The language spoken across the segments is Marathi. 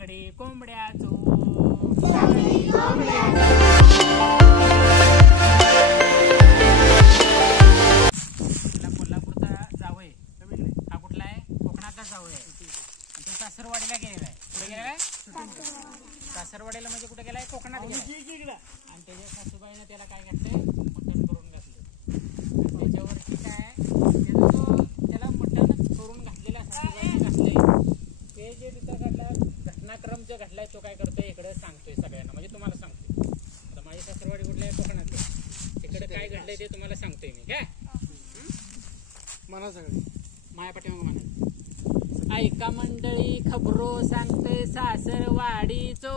तंगडी कोंबड्याचो कोल्हापूरचा जावय हा कुठला आहे कोकणातला जावय आहे तो सासरवाडीला गेलेला आहे कुठे गेलेला आहे सासरवाडीला म्हणजे कुठे गेलाय कोकणात गेला आणि त्याच्या सासूबाईने त्याला काय घातलंय मटण करून घातलं त्याच्यावरती काय त्याला मटण करून घातलेलं सासूबाईने घातलंय ते जे तिथं घडला घटनाक्रम जो घडलाय तो काय करतोय इकडे सांगतोय सगळ्यांना म्हणजे तुम्हाला सांगतोय आता माझी सासरवाडी कुठल्या आहे कोकणात तिकडे काय घडलंय ते तुम्हाला सांगतोय मी काय म्हणा सगळे माया पाठीमागं म्हणा ऐका मंडळी खबरो सांगते सासरवाडीचो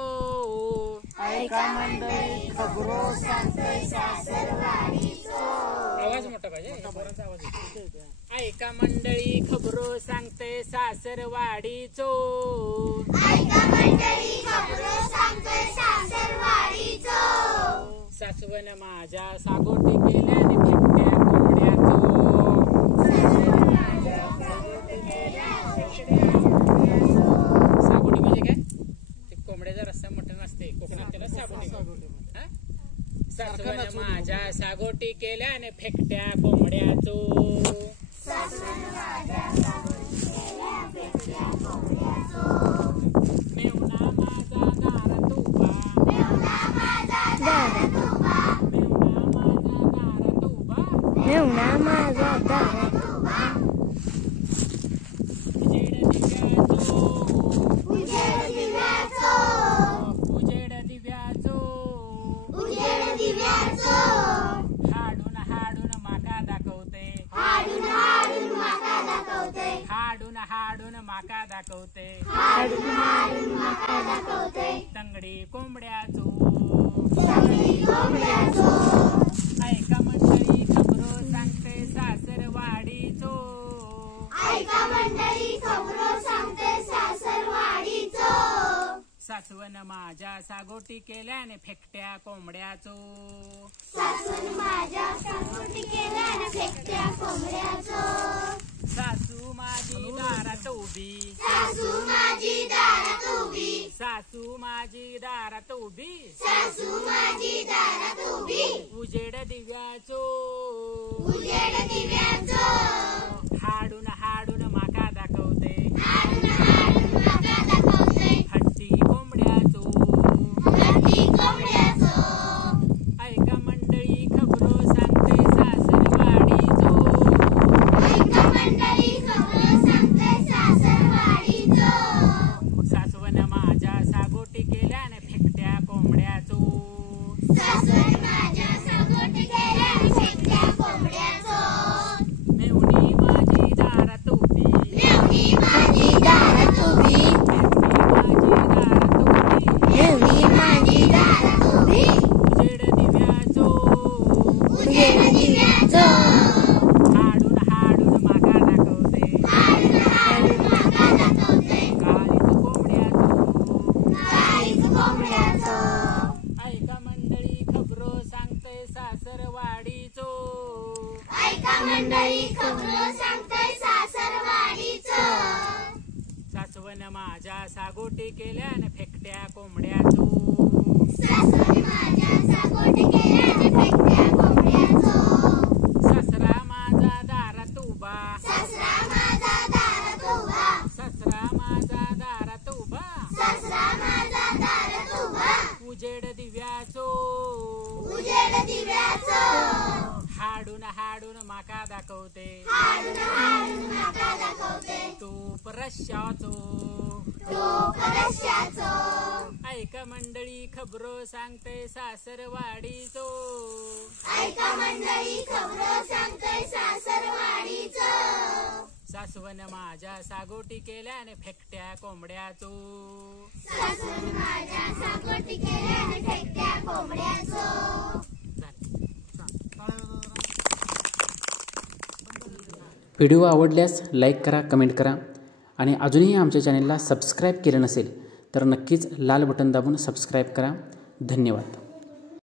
ऐका मंडळी खबरो सांगते सासरवाडीचो आवाज मोठा पाहिजे पोरांचा आवाज येतो ऐका मंडळी खबरो सांगते सासरवाडीचो ऐका मंडळी खबरो सांगते सासरवाडीचो सासवण माझ्या सागोटी केल्याने फेकट्या कोंबड्याचो सागोटी म्हणजे काय ते कोंबड्याचा रस्सा मटण असते कोकणात त्याला सागोटी सासवण माझ्या सागोटी केल्याने फेकट्या कोंबड्याचो मेवणा माझा दारात उभा मेवणा माझा दारात उभा मेवणा माझा दारात उभा हाडून हाडून माका दाखवते तंगडी कोंबड्याचो ऐका मंडळी खबरो सांगते सासरवाडीचो सासवण माझ्या सागोटी केल्याने फेकट्या कोंबड्याचो सासू माझी दारात उभी उजेड दिव्याचो हाडून हाडून माका दाखवते हट्टी कोंबड्याचो ऐका मंडळी खबरो सांगते सासरवाडीचो सासवण माझ्या सागोटी केल्याने फेकट्या कोंबड्याचो मेवणी माझी दारात उभी उजेड दिव्याचो हाडून हाडून माका दाखवते काळीच कोंबड्याचो ऐका मंडळी खबरो सांगते सासरवाडीचो सासवण माझ्या सागोटी केल्याने फेकट्या कोंबड्याचो ससरा माझा दारात उभा उजेड दिव्याचो हाडून हाडून माका दाखवते तूप रश्याचो ऐका मंडळी खबरो सांगते सासरवाडीचो सासवण माझ्या सागोटी केल्याने फेकट्या कोंबड्याचो व्हिडिओ आवडल्यास लाईक करा, कमेंट करा आणि अजूनही आमच्या चॅनलला सबस्क्राईब केलं नसेल तर नक्कीच लाल बटन दाबून सबस्क्राईब करा. धन्यवाद.